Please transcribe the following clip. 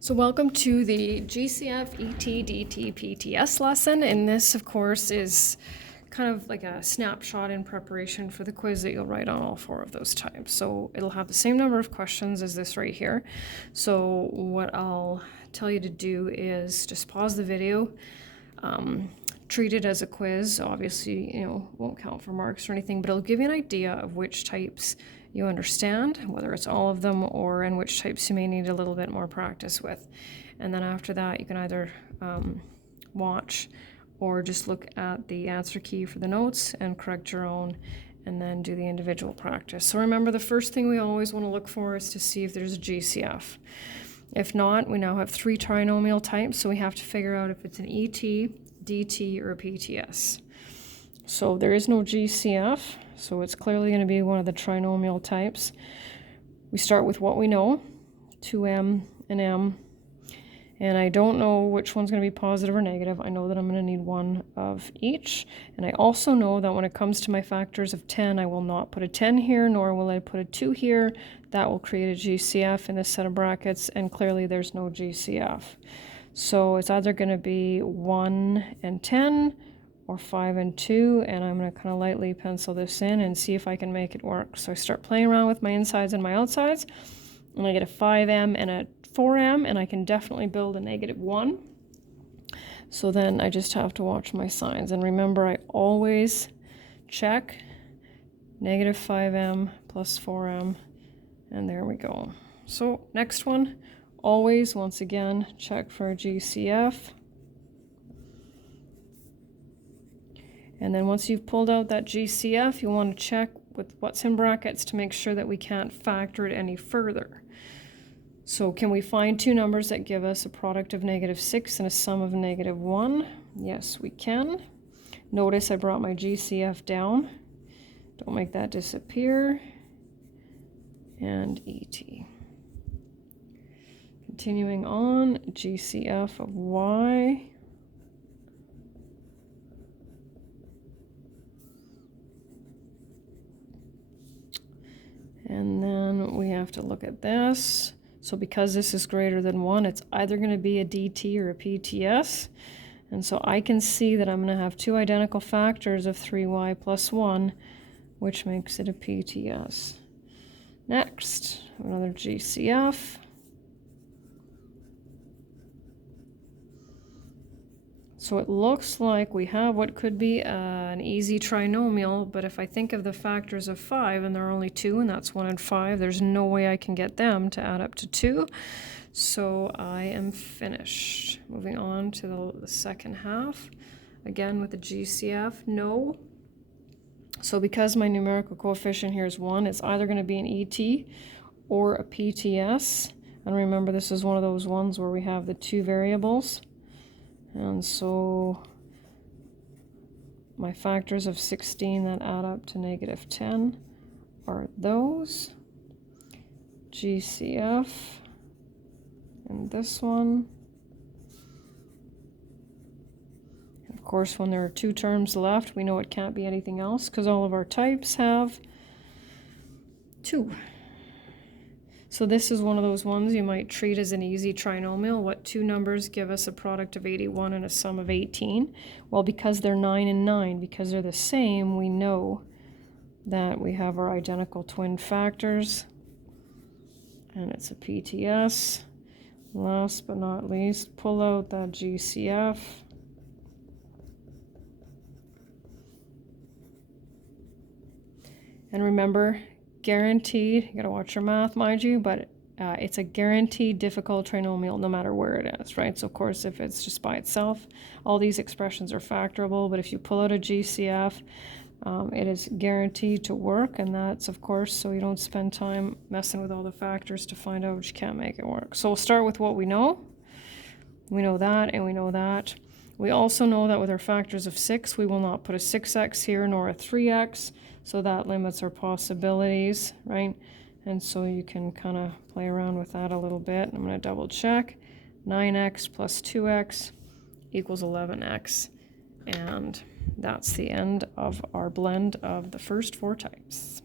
So welcome to the GCF ET PTS lesson, and this of course is kind of like a snapshot in preparation for the quiz that you'll write on all four of those types. So it'll have the same number of questions as this right here. So what I'll tell you to do is just pause the video, treat it as a quiz. Obviously, won't count for marks or anything, but it'll give you an idea of which types you understand, whether it's all of them or in which types you may need a little bit more practice with. And then after that, you can either watch or just look at the answer key for the notes and correct your own, and then do the individual practice. So remember, the first thing we always want to look for is to see if there's a GCF. If not, we now have three trinomial types, so we have to figure out if it's an ET, DT, or a PTS. So there is no GCF, so it's clearly going to be one of the trinomial types. We start with what we know, 2m and m, and I don't know which one's going to be positive or negative. I know that I'm going to need one of each, and I also know that when it comes to my factors of 10, I will not put a 10 here, nor will I put a 2 here. That will create a GCF in this set of brackets, and clearly there's no GCF. So it's either going to be 1 and 10, or 5 and 2, and I'm going to kind of lightly pencil this in and see if I can make it work. So I start playing around with my insides and my outsides, and I get a 5m and a 4m, and I can definitely build a -1. So then I just have to watch my signs, and remember, I always check -5m plus 4m, and there we go. So next one, always, once again, check for a GCF. And then once you've pulled out that GCF, you want to check with what's in brackets to make sure that we can't factor it any further. So can we find two numbers that give us a product of -6 and a sum of -1? Yes, we can. Notice I brought my GCF down. Don't make that disappear. And ET. Continuing on, GCF of Y. And then we have to look at this. So because this is greater than 1, it's either going to be a DT or a PTS. And so I can see that I'm going to have two identical factors of 3y plus 1, which makes it a PTS. Next, another GCF. So it looks like we have what could be an easy trinomial, but if I think of the factors of 5, and there are only 2, and that's 1 and 5, there's no way I can get them to add up to 2. So I am finished. Moving on to the second half. Again with the GCF, no. So because my numerical coefficient here is 1, it's either going to be an ET or a PTS. And remember, this is one of those ones where we have the two variables. And so my factors of 16 that add up to -10 are those. GCF and this one. And of course, when there are two terms left, we know it can't be anything else because all of our types have 2. So this is one of those ones you might treat as an easy trinomial. What two numbers give us a product of 81 and a sum of 18? Well, because they're 9 and 9, because they're the same, we know that we have our identical twin factors, and it's a PTS. Last but not least, pull out that GCF. And remember, guaranteed, you gotta watch your math, mind you, but it's a guaranteed difficult trinomial no matter where it is, right? So of course, if it's just by itself, all these expressions are factorable, but if you pull out a GCF, it is guaranteed to work, and that's of course so you don't spend time messing with all the factors to find out which can't make it work. So we'll start with what we know. We know that, and we know that. We also know that with our factors of 6, we will not put a 6x here nor a 3x, so that limits our possibilities, right? And so you can kind of play around with that a little bit. I'm going to double check. 9x plus 2x equals 11x. And that's the end of our blend of the first 4 types.